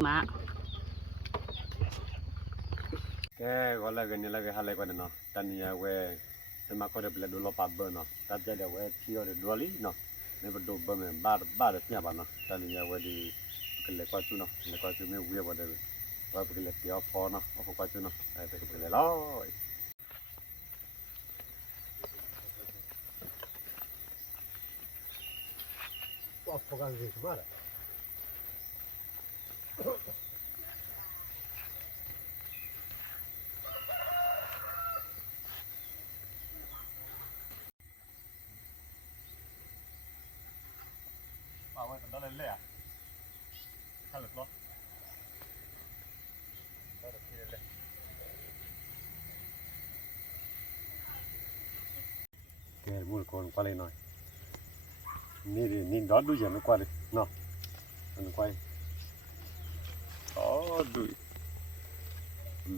má cái gọi là gần như là cái hai loại cái nó tani ya we cái mà có được là đồ lót bơ nó tập ra được we thiếu được đồ lý nó nên vật đồ bơ mình ba được nhà bạn nó tani ya we đi cái lệ qua chú nó lệ qua chú mình we vào đây và cái lệ tiêu phò nó ở qua chú nó cái lệ lo qua phò cái gì mà vậy đó là lẻ hay là lo đó là kia lẻ cái mua con qua lên nói ni đó đuôi giờ nó qua đi nó quay đó đuôi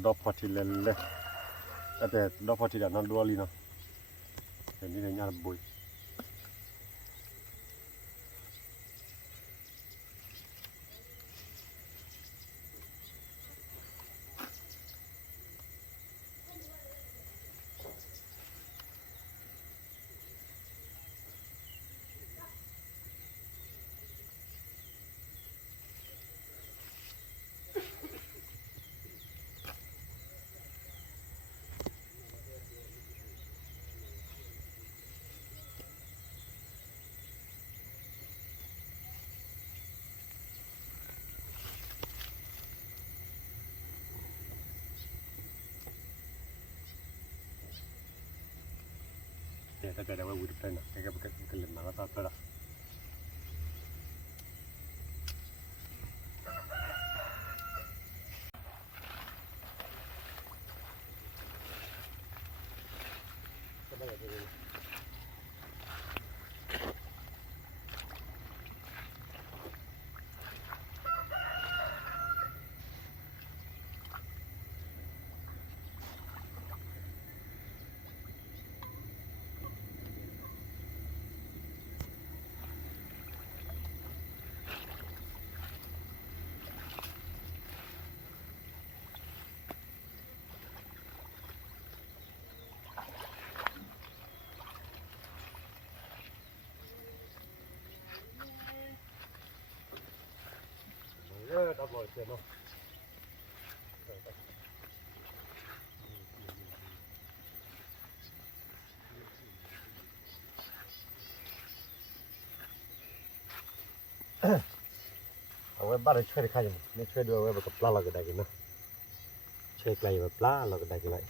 đó phát thì lên lẻแต่đó phát thì là nó đuôi đi nó cái này nhà bồiถ้าเกิดว่าวุ้นเป็นนะก็เล่นมาก็ตัดละดับเบิลเจนเนาะเอาไว้บ้านเราช่วยได้ใครยังไม่ช่วยด้วยไว้แบบปลาเราก็ได้กินนะช่วยไกลแบบปลาเราก็ได้กินเลย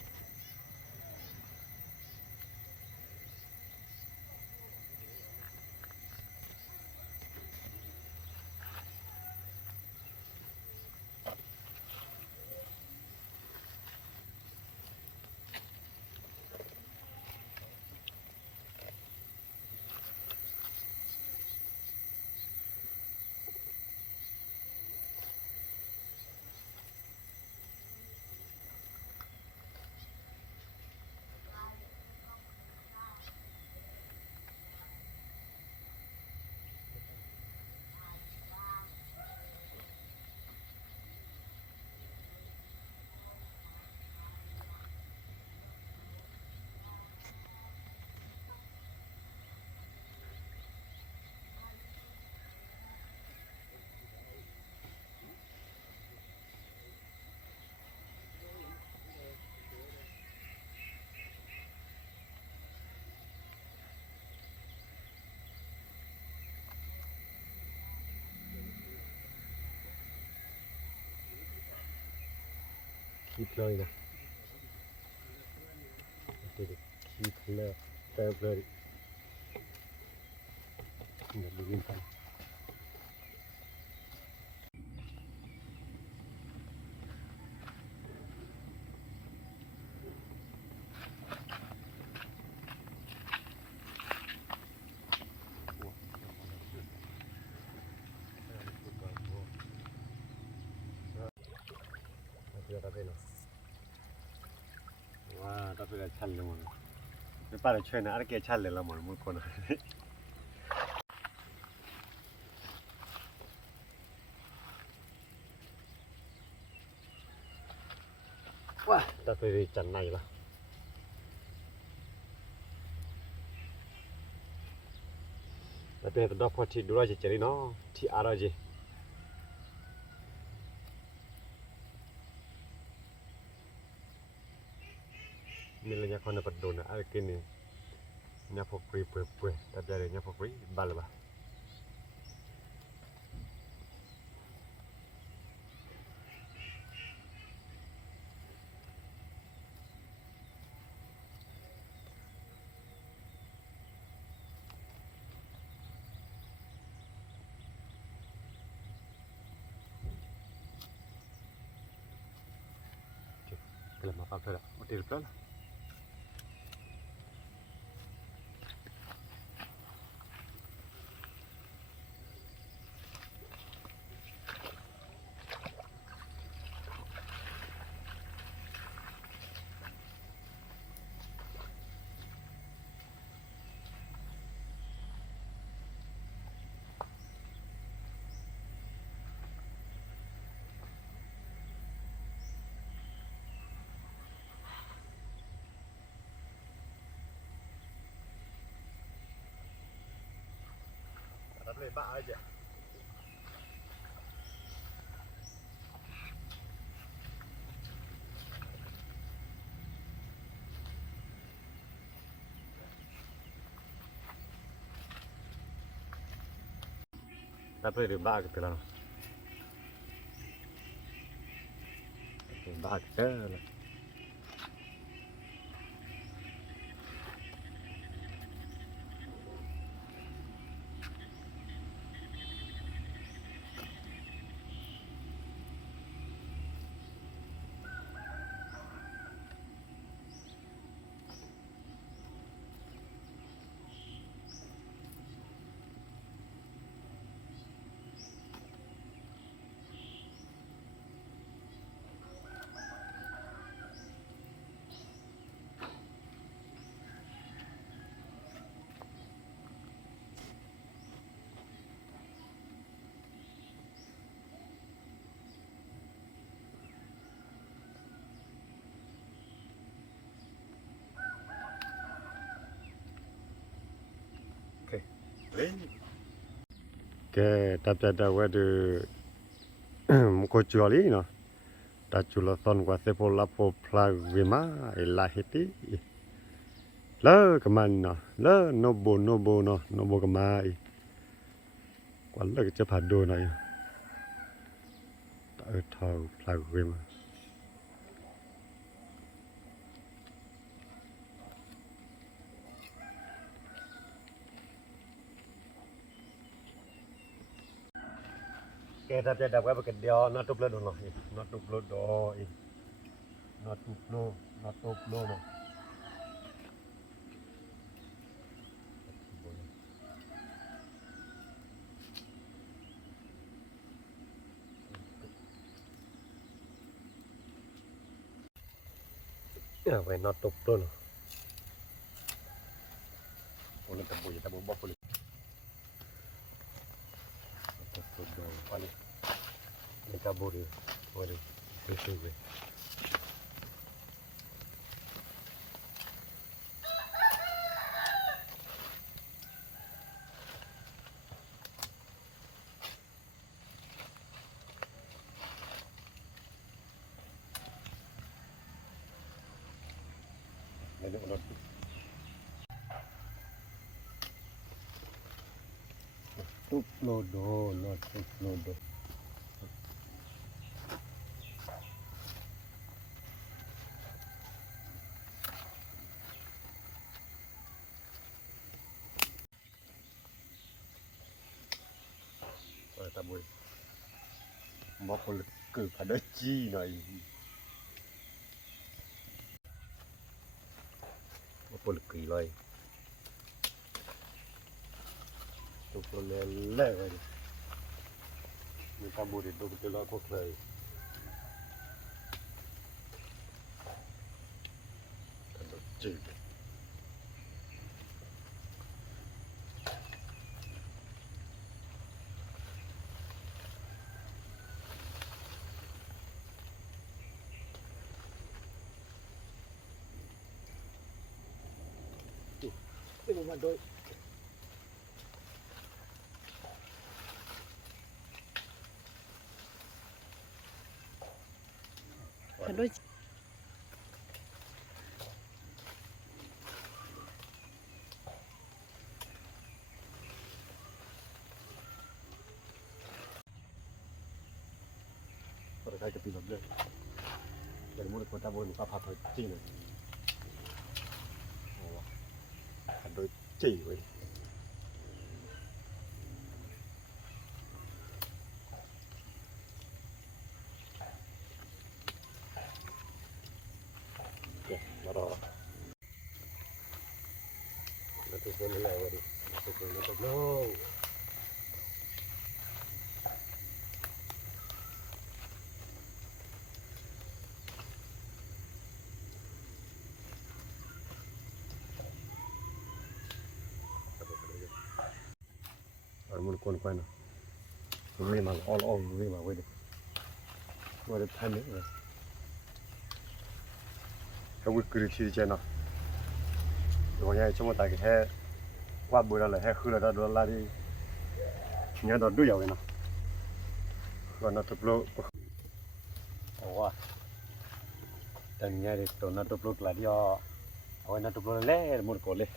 คิดเลยนะคิดเลยแต่เลยเดี๋ยวดูกันว่าถ้าเป็นชั้นเลยมั้งไม่ป้าจะช่วยนะอะไรเกี่ยชั้นเลยละมั้งมุดคน Wah, tapi canai lah. Tapi itu dah pasti dulu aja cari no, ti arah aja. Nilainya kau dapat dona, kini nyapok pui, tapi ada nyapok pui bal bah. Kalau makan tu dah, hotel pula lah. Lebar aja. Tapi lebar gitu lah. Lebar gitu lah. Ke tapi ada wadu muko juali no. Ta jual ton gua sepo lapo plag vima ilahiti. La kemana? La nobo no nobo kemai. Gua lagi cepat do na ya. Tak tahu plag vima. Ke tapi ada gua pakai dia not upload no. Not upload do. Not upload no. Ya, why not upload no. Boleh tabu bapa boleh. Paling ini kabur ya, boleh sesuai. Ini udah upload, not upload. Tak boleh. Bapa leka pada Cina ini. Bapa leka lai. Tu boleh lelak. Ni tak boleh tu betul lah kau lai. Pada Cina. มาโดยคันด้วยใครจะปีนเลยแต่มุดคนตาบนก็พับไปจริงเลยโอ้คันโดยจีเว้ยมารอแล้วทุกคนอะไรวะดิทุกคนแล้วก็โน้มันคนไปนะวิ่งมาอ้อมวิ่งมาเว้ยดิว่าจะทันเนี่ยเขาวิ่งกรีดชีเจนะตรงนี้ชั่วโมงตายแค่ว่าบุญอะไรแค่คือเราโดนลาดีเนี่ยโดนดูอย่างนะก่อนนัดตุบลูโอ้ว่าแต่เนี่ยเด็กตัวนัดตุบลูลาดีเอาไว้นัดตุบลูเล่หมดก่อนเลย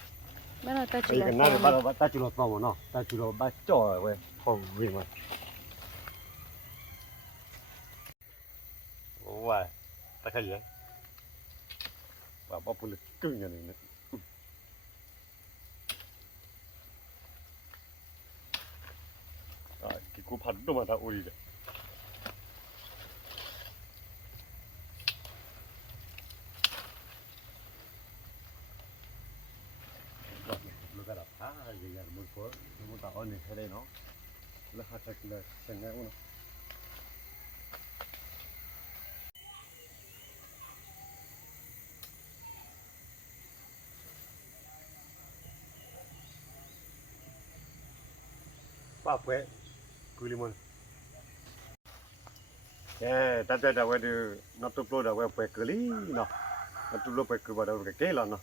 บ้านเราตาจุ ไอ้ ฬา กันนั่นบ้านเราตาจุลปองเนาะตาจุลบ้าจ่อเว้ยห้องวิ่งมาโอ้ว่าตาขยันว่าพ่อพูดเลยกึ่งอย่างนี้เนี่ยกี่กูพันตัวมาตาอุริเลยลูกกระดับผ้าอย่างมือโผล่มือตาอ่อนนี่ให้ได้เนาะแล้วหาจักเลยเสียงไงวะเนาะป้าเป๊ะกุลิมันแต่เดี๋ยวดูนัดตุบลูเดี๋ยวเป๊ะกุลีเนาะนัดตุบลูเป๊ะกุบเดี๋ยวเกล้อเนาะ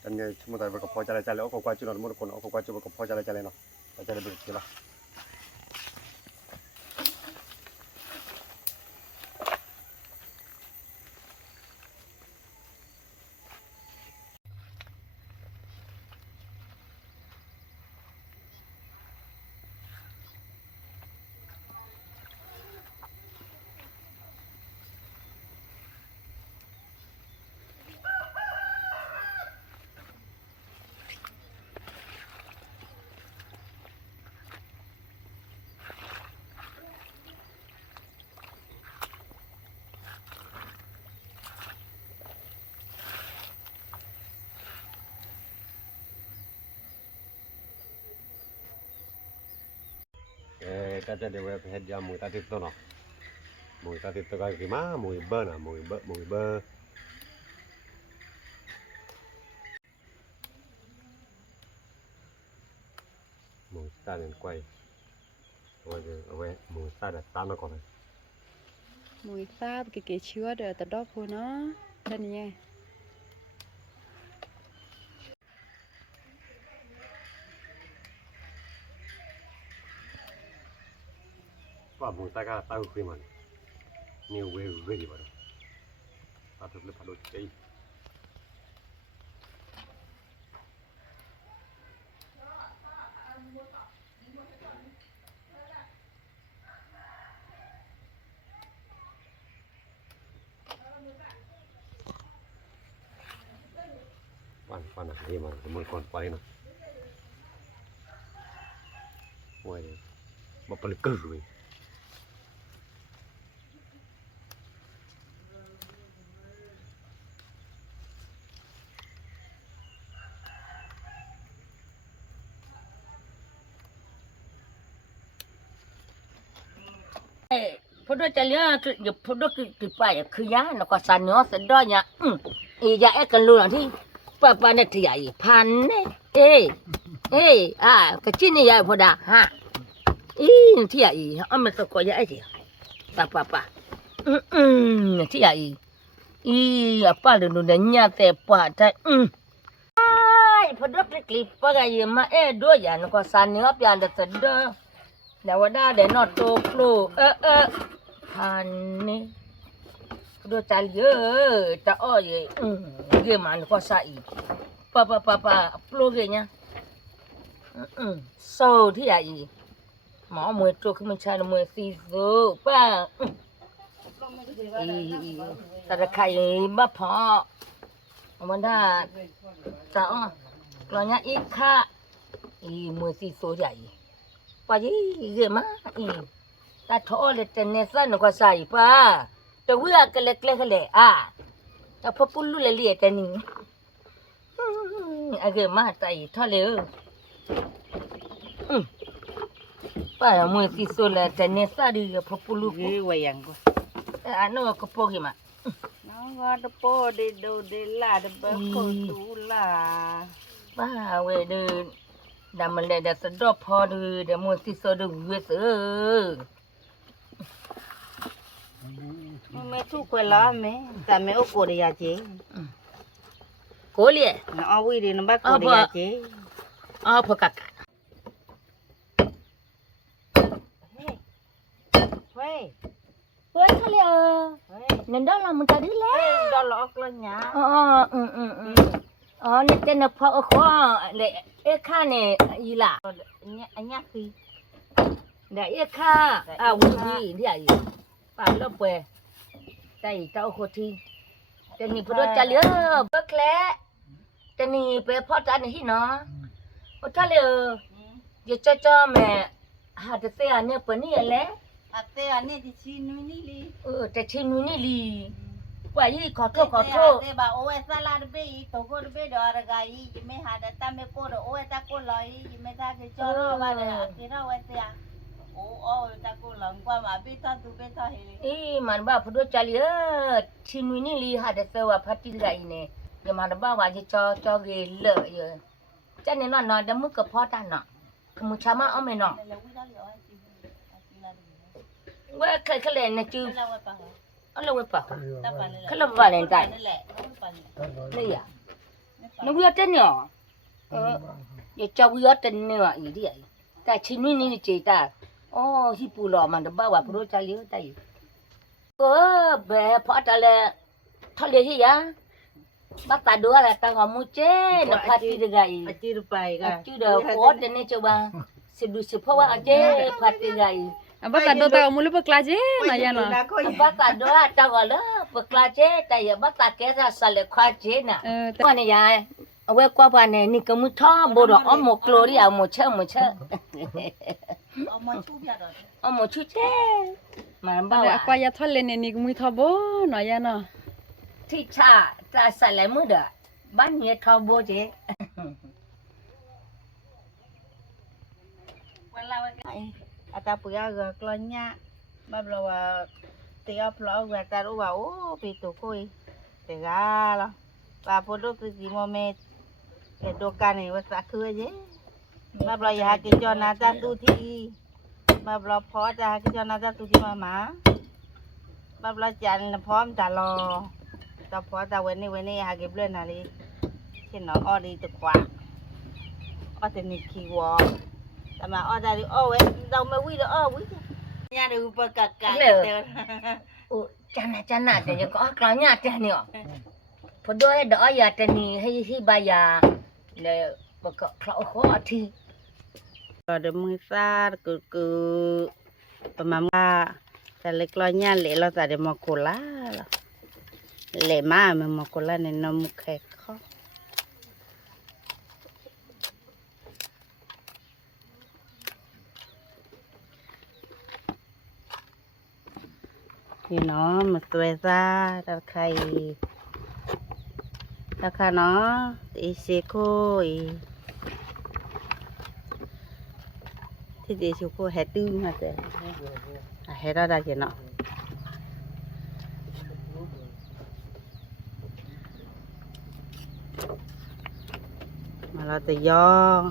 แต่เนี่ยชั่วโมงตายไปกับพ่อจะเลยเอาควายจุนนมุดคนเอาควายจุนไปกับพ่อจะเลยเนาะจะเลยไปกี่ละแต่เดี๋ยวไปเฮ็ดยามวยตาทิพย์ตัวเนาะมวยตาทิพย์ตัวก็กี่ม้ามวยเบอร์น่ะมวยเบอร์มวยตาเนี่ยกวยเอาไว้มวยตาเด็ดตามมาก่อนเลย มวยทราบเก๋ๆเชื้อเด้อแต่ดอกพูเนาะท่านนี่ว่ามวยตาก็ตาคุยมันนี่เว้ยดีบ่ล่ะตาทิพย์เลยพาโดดใจวันน่ะนี่มันมวยก่อนไปเนาะมวยบ่ปลึกกึ่งเลยพอดจะเลี้ยงพอดกิไปคือยาแล้วก็สันเนาะสันดอยเนี่ยอียาเอ็กันรู้หลังที่ป้าเนี่ยที่ใหญ่พันเนี่ยกระชิ้นนี่ใหญ่พอดาฮะที่ใหญ่เอามาสกอยาไอ้ที่ป้าที่ใหญ่ป้าเลยดูเนี่ยแต่ป้าแต่ พอดกคลิปปะกายมาด้วยอย่านึกว่าสันเนื้อเปียนเด็ดเด้อเดี๋ยวว่าได้เดี๋ยวนอตโตโปรพันนี่ดูใจเยอะจะอ้อยเกี่ยมันก็ใส่ปะโปรเกี่ยเนี่ยโซ่ที่ไหนหมอมวยตัวขึ้นมาใช้มวยซีโซ่ป้าแต่ใครบ้าพอมันได้จะอ้อเราเนี่ยอีกค่ะมวยซีโซ่ใหญ่ป้ายี่เกี่ยมาแต่ท้อเลยแต่เนสันก็ใส่ป้าแต่เวือกกันเล็กเลยแต่พอปุ่นลุเลยแต่นี่เกี่ยมาใส่ท้อเลยป้ามวยซีโซ่เลยแต่เนสันดีพอปุ่นลุกไว้ยังก็อันนั้นก็พอกี่มาน้องก็จะพอได้ดูได้ลาได้เบิกคนดูลาป้าเวเดินดำมันเลยเดี๋ยวสะดอกพอดูเดี๋ยวมวยซีโซ่ดูเวสไม่ทุกคนละแม่แต่แม่เอาโกรธยาเจโกเลียเอาวิธีนั้นบ้าโกรธยาเจพอกักเฮ้ยทะเลนั่นดอลลาร์มันจะดีแล้วดอลลาร์กลัวหยานี่เต้นพอขอเลยข้าเนี่ยยีล่ะเนี่ยคือเดี๋ยวข้าวุ้นที่ที่ไหนป่าลบไปใจเจ้าโคทีจะนี่พอจะเลี้ยเบิกแล้วจะนี่ไปพ่อจันนี่เนาะพอทะเลอย่าจ้าแม่หาแต่เสียเนี่ยปนนี่แหละแต่อันนี้ที่ชินุนี่ลีแต่ชินุนี่ลีว่ายี่ขอโทษแต่บ่าโอ้ยซาลาดเบย์ตัวก็เบย์ดอร์กายยี่ไม่หาแต่ตาไม่โกรธโอ้ยตาโกรธเลยยี่ไม่ได้จะจอร์มาเลยที่เราไว้เสียโอ้ตาโกรธหลังกว่ามาเบย์ท่าตูเบย์ท่าเฮลิมันบ้าพอดูใจเลี้ยชินุนี่ลีหาแต่เสียว่าพัดที่ไรเนี่ยเดี๋ยวมันบ้าว่าจะจอเกลือเยอะจะเนี่ยนอนเดี๋ยวมึงกับพ่อตาเนาะคือมึงช้ามาเอาไม่เนาะว่าเคยเล่นนะจูอะไรวะป่ะเขาเล่นว่าเล่นใจนี่อ่ะนึกว่าเต้นเนาะอย่าเจ้าวิวเต้นเนาะอีเดียแต่ชิ้นนี้เจตาฮิปูหล่อมันบ้าว่าพอใจเยอะใจแบบพอจะเลยทะเลที่ยาบ้าตาดูอะไรตั้งหัวมุเจนับพัดที่เด็กไอ้จีรไปกันจีเด็กโคตรเต้นเนี่ยcoba sedusiเพราะว่าเจพัดที่ไงApa kado tahu mulu bekelas je, naya no. Apa kado tahu lah bekelas je, tapi apa tak kira salah kuat je na. Mana ya? Awak kuat mana ni kamu tahu bodoh amu klori amu cer. Amu cuci. Mana bawa? Apa ya thol le ni kamu thabo, naya no. Tica, tak salah muda. Banyak thabo je. ta puya ga klonya ba blo wa ti a plo ga ta ro wa pi to koi te ga la ba po do ki mo me ke do ka ni wa sa khu je ba blo ya ki cho na ta tu thi ba blo pho ta ki cho na ta tu thi ma ba blo chan na phom ta lo ta pho ta we ni ha ki ble na li chen no o di tu kwa o te ni ki wo mà ở đây đi đâu mà quý đó quý nhà đều bơ cà chana thì có cái nhà thế nhở phật đôi đó giờ thế này hay bây giờ để bơ cà khó thì rồi được mưa sa cứ mà ta lấy lo nhà lấy lo ta để mà cô lá lấy mà cô lá này nó mục khét khó thì nó mà tuệ ra ra khay ra kha nó thì sẽ khôi thì sẽ khôi hết tư mà thế hết ra chỉ nó mà là tự do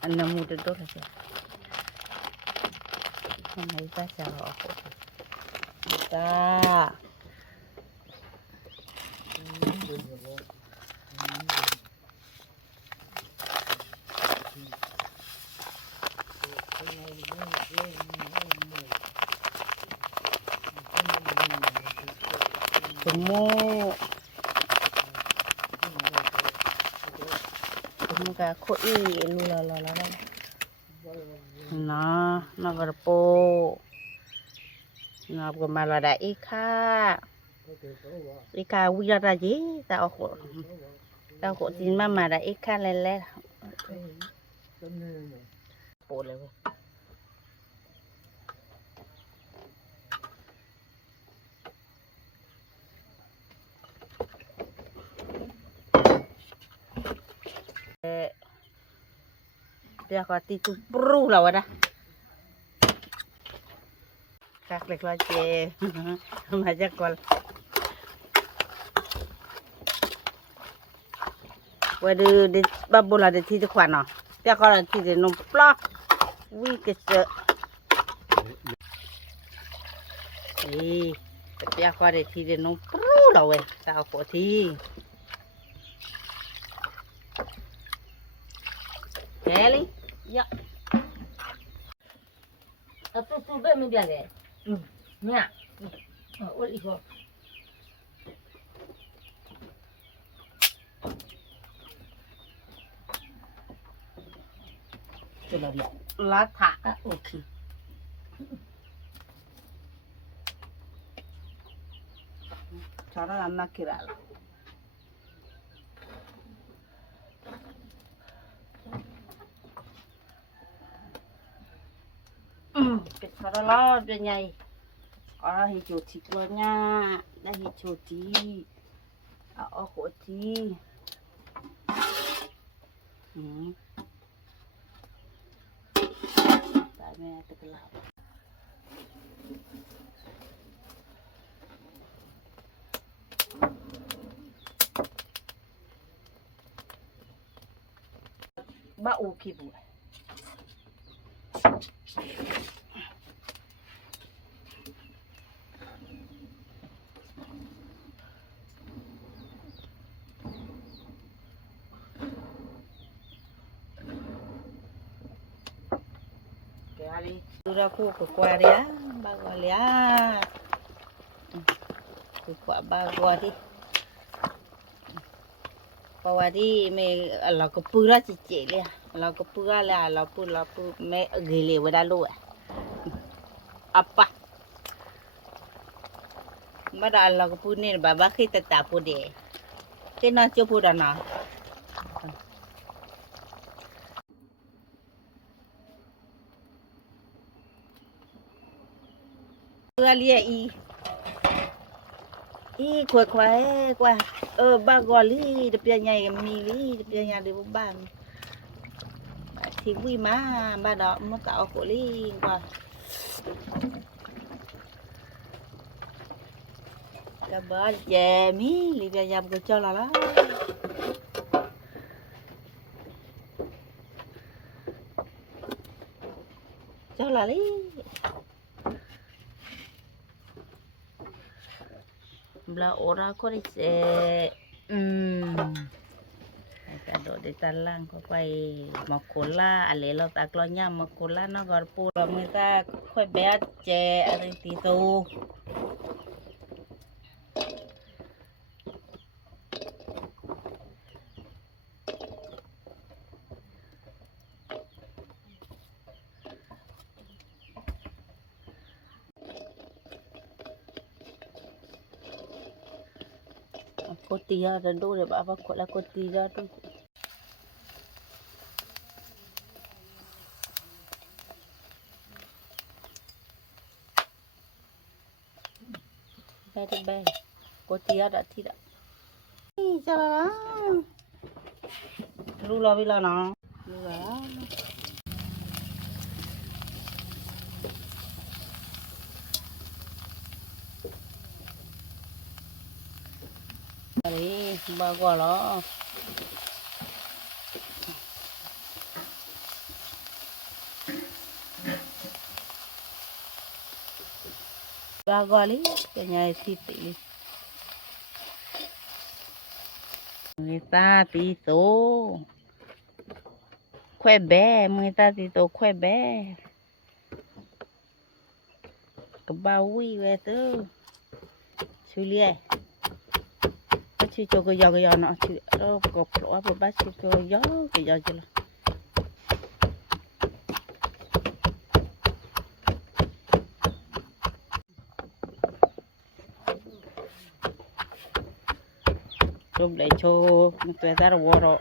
anh mua được tốt là này ta chào ta โมมันก็โคอีลูลาลาลานะนักระโปนับก็มาลาได้อีกค่ะอีกค่ะวิจารณ์จีแต่เอาโคจริงมาได้อีกค่ะเล่ๆโปเลยเดี๋ยวก็ตีตุปรูแล้วนะกักเล็กละเจมาจากก่อนว่าดูดิบับบุลาดิที่จะขวัญเนาะเดี๋ยวก็ที่จะนุ่มปลอกวิ่งกระเจาะนี่เดี๋ยวก็ที่จะนุ่มปรูแล้วเว้ยตาโคทีเฮ้ยยะเอาตู้แบบไม่ได้เลยเนี่ยโอ้ยอีกแล้วจะละเนี่ยละถ่าโอเคชาร์ลมาคิราลเป็นชาร์ลเป็นไงอ๋อให้โจทิกเลยเนี่ยได้ให้โจทีเอาโคทีได้แม่ตะกร้าบ้าโอเคบุ๋ยAku ke Korea, bawa lihat. Ke kuat bawa di. Bawa di me Allah ke pura cicik dia. Allah ke pura lah, Allah pun me gile wadalu. Apa? Mada Allah ke pun ni baba kita tak pun dia. Kena cuba dah nak. Lia i kwa ba goli de pia nyai mi li de pia nya de bang thì vui mà ba đó mà tạo cổ li qua cả bờ chè mi li pia nya ko cho là cho là li belah orang kau ni ada di talang kau pai makola alelo tak klonya makola no garpu ramita kau beat je ada titu Kotia dan tu dia apa kot lah kotia tu. Baik. Kotia dah tidak. Ni jalan. Lula bila na. Lula. Đấy, ba quả đó. Ba quả đi, cái nhà thịt tí. Người ta tí số. Khoe bé, người ta tí số khoe bé. Cái bao quý về tư. Chú liê. chỉ cho cái giò nó chứ đâu có phở bột bát chỉ cho cái giò chứ là lúc để cho mình tuệ ra rồi rồi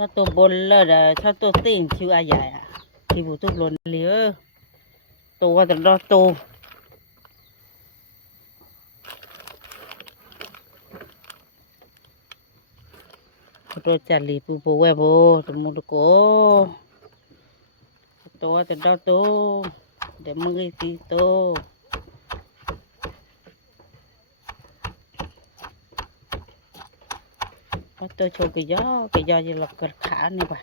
ถ้าตัวบนเลยเด้อถ้าตัวตีนชื่ออะไรอ่ะที่บุตรลนเหลือตัวแต่ละตัวตัวจัดลีปูปูเวโบตัวมุดโกตัวแต่ละตัวเดี๋ยวมึงอีกทีตัวtôi cho cái gió gì là cật khả này bà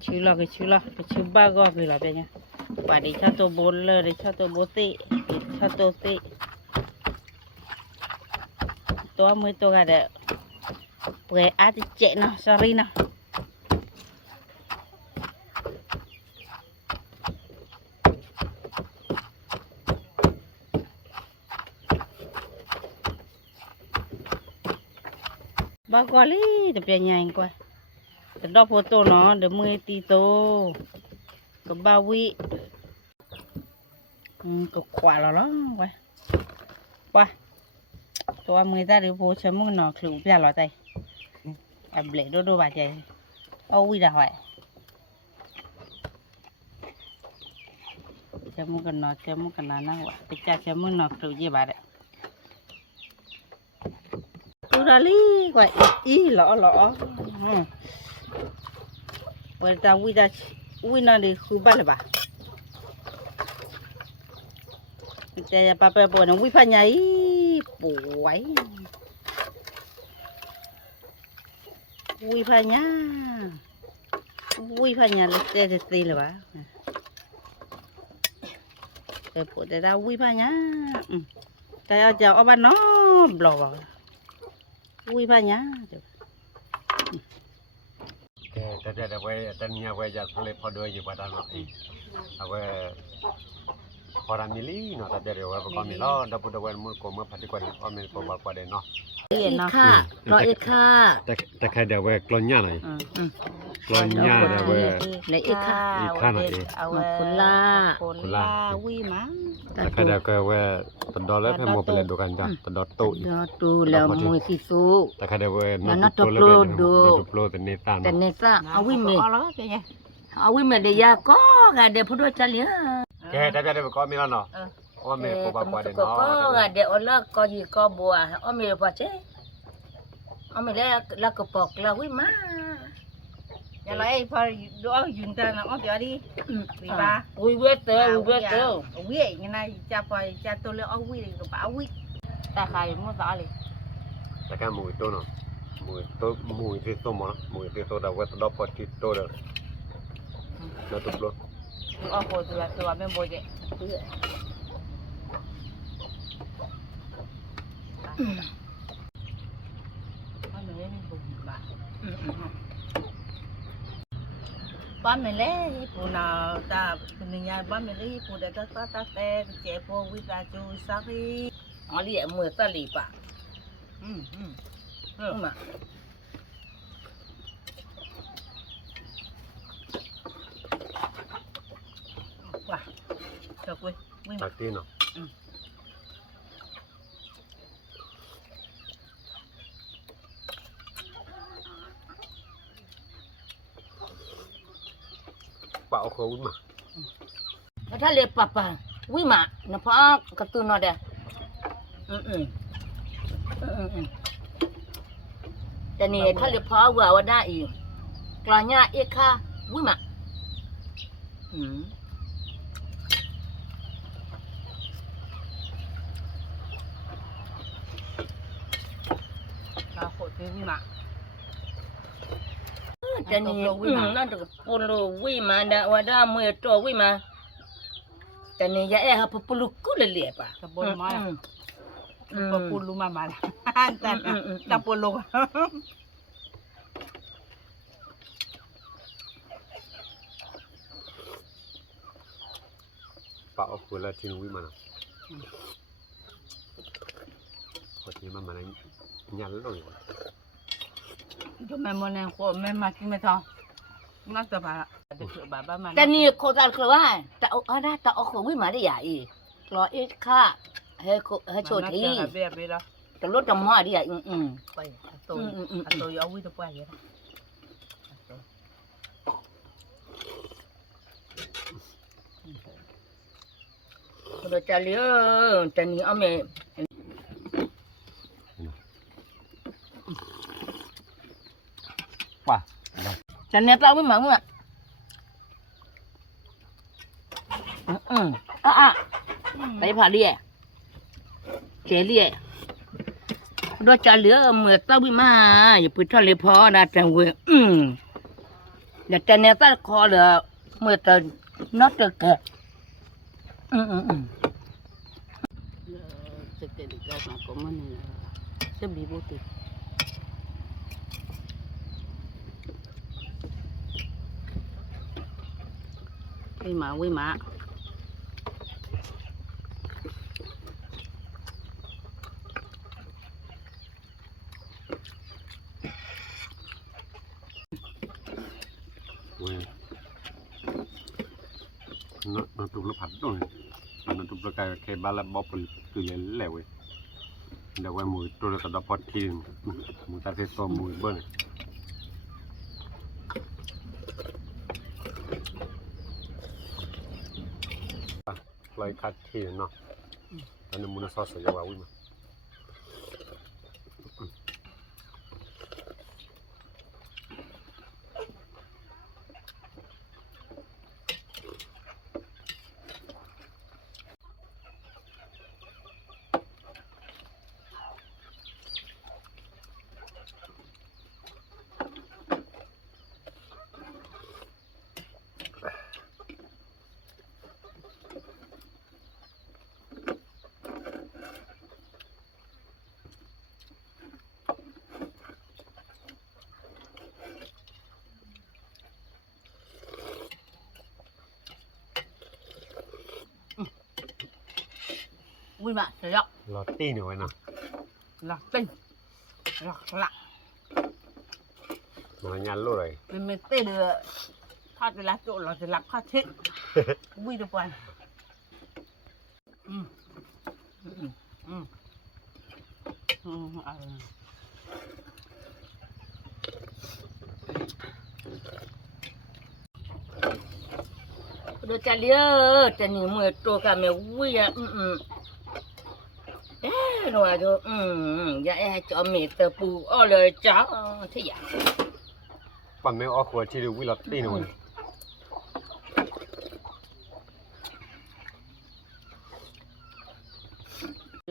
chứ là cái chứ ba gò người là đây nha và để cho tôi bốn lơ để cho tôi bốn tị để cho tôi tị tôi mới tôi gà để về ăn thì chạy nào sorry nào ba con đi tập về nhà anh qua tập đo photo nó được 10 tí tô có 3 vị có quả là đó qua tôi người ta được vô chấm nó khử ra lọ tay em lệ đôi bà chạy ôi là hỏi chấm cái nó quả cái cha chấm nó khử gì bà đấy ra lý quậy ý lọ vậy ta quy nó đi khui ba là bà chạy bà bò nó quy pha nhảy bụi quy pha nhá là tê là bà cái bộ để ra quy pha nhá cái chào ông bà nó lò vào vui ba nháแต่แต่เว้ยแต่เนี่ยเว้ยจะเลยพอด้วยอยู่ว่าตอนนี้เอาเว้ยพอรามิลี่เนาะแต่เดี๋ยวเว้ยก็มีล้อดับบุดเว้ยมือก็มือพัดที่กว่านี้ก็มีก็บอกว่าเด่นเนาะอีกค่ะรออีกค่ะแต่แค่เดี๋ยวเว้ยกลอนย่าหน่อยกลอนย่าเดี๋ยวเว้ยและอีกค่ะหน่อยคุณล่าวิมั้งแต่แค่เดี๋ยวก็เว้ยตดอแล้วให้โมไปเล่นดูกันจ้ะตดอตู้แล้วมือที่สู้แต่แค่เดี๋ยวเว้ยนัดโปรดูแต่เนต้าเอาวิเมเอาวิเมเดียก็กะเดี๋ยวพูดว่าจะเลี้ยแกแต่เดี๋ยวก็มีแล้วเนาะว่ามีก็บอกว่าเด่นเนาะก็เดี๋ยวเลิกก็ยีก็บัวเอามีพอเจ๊เอามีแล้วก็ปอกแล้ววิมาอย่าไรพอดูเอายืนเต้นนะเอาเดี๋ยวดิวีบ้าวิเวเตอวิยังไงจะไปจะตัวเลี้ยเอาวิก็ป่าวิแต่ใครมั่วสาเลยแต่แค่มือตัวเนาะมือที่ตัวมั้งมือที่ตัวเราเว้ยตัวพอที่ตัวเด้อแล้วตัวบล็อกเอาโคตัวไม่โบยเจ๊บ้านเมล่ปูนาตาปูนิยาบ้านเมล่ปูเด็กตาเต้เจ็บปูวิตาจูสักทีอ๋อเลี้ยมือตะลีป่ะมาว้าจบเว้ยไม่ตักตีนเนาะป่าเอาเขาวิ่งมาแล้วถ้าเลี้ยป่าวิ่งมานะพ่อกระตุ้นหน่อยเด้แต่นี่ถ้าเลี้ยพ่อว่าได้อีกกลางหญ้าเอ็กค่ะวิ่งมาเราโคตรวิ่งมาแต่นี่นั่นก็ปลุกวิ่งมาเดาว่าได้เมื่อตัววิ่งมาแต่นี่ยาแอบปลุกกูเลยเลี้ยป่ะกระบวนมา Pepuluh mama lah. Tak puluh. ปะเอาคนละทีวิมานะพอทีมันมันยันเลย Cuma mana kau memang macam nak apa? Ada baba mana? แต่นี่โคตรคือว่าแต่เอาแต่เอาของวิ่งมาได้ใหญ่รออีกค่ะให้โชว์ที Habis lah. แต่รถจะมาได้ใหญ่Pai, atau ya awi tu pai ya. เราจะเลี้ยแต่นี่เอาแม่ ว่า ฉันเนี่ยเราไม่หมังอ่ะไปผ่าเลี้ยเจเลี้ยเราจะเลี้ยเมื่อเราไม่มาอย่าไปทะเลพอนะจังเว้ยแต่แต่เนี่ยเราคอเลยเมื่อตอนนอตเกิดSekitar dekat nak mana? Sebi bote. Wei ma. เว้ยนั่นตุกละผัดด้วยนั่นตุกละกายเคบาลบ๊อบคือเล่นแล้วเว้ยเดี๋ยวไว้มือตัวละกระดับพอดทีมือตาเทสตัวมือเบิ้ลลอยคัดทีเนาะตอนนี้มือซอสจะว่าวิ่งมาวิ่งมาเสร็จแล้ว รอตีหน่อยนะ Lah ting. Lah. มันยันเลย Mesti dia. Kau tu lah tu lah selap kau cik. Wei tu puan. เราจะเลี้ยแต่นี่เมื่อตัวกันแม่วิ่งเราจะอย่าให้จอมเตอปูอ้อเลยจ้าที่อยาก ปั่นไม่ออกหัวที่ดูวิลอตตีหน่อย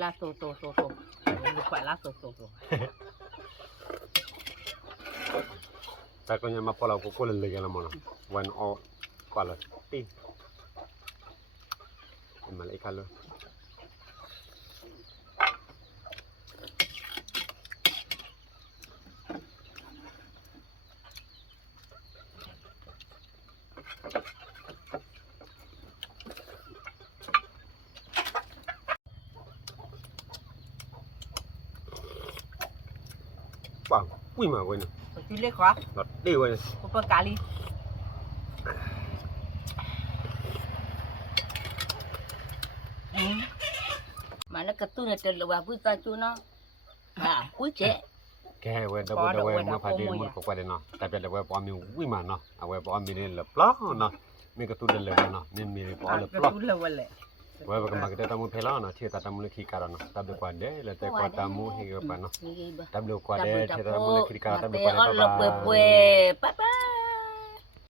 Lah tu. Lupa lah tu. แต่ก็ยังมาพอเราก็เลยกันละมั้งวันออกกว่าละตีมาเลยกันเลย ว้าววิ่งมาเว้ย Tu lek kau. รถตีเว้ย Apa kali? Mana ketunya terlewah pun tahu no. Pun cek. แกเว้ยดับเว้ยมาพาดีมันก็กว่าเนาะแต่เป็นดับเว้ยพอมีวิ่งมาเนาะเอาเว้ยพอมีเนี่ยหลับล้อเนาะมีกระตุ้นเลยเนาะนี่มีพอหลับล้อ Tu lah wala. เว้ยก็มาkita tamu pela นาะเชื่อตาtamuเลยขี้การเนาะแต่กว่าเด้แล้วแต่กว่าtamu ให้ก็ปะเนาะแต่กว่าเด้เชื่อtamuเลยขี้การแต่กว่าเด้ Allah berbuat. Papa.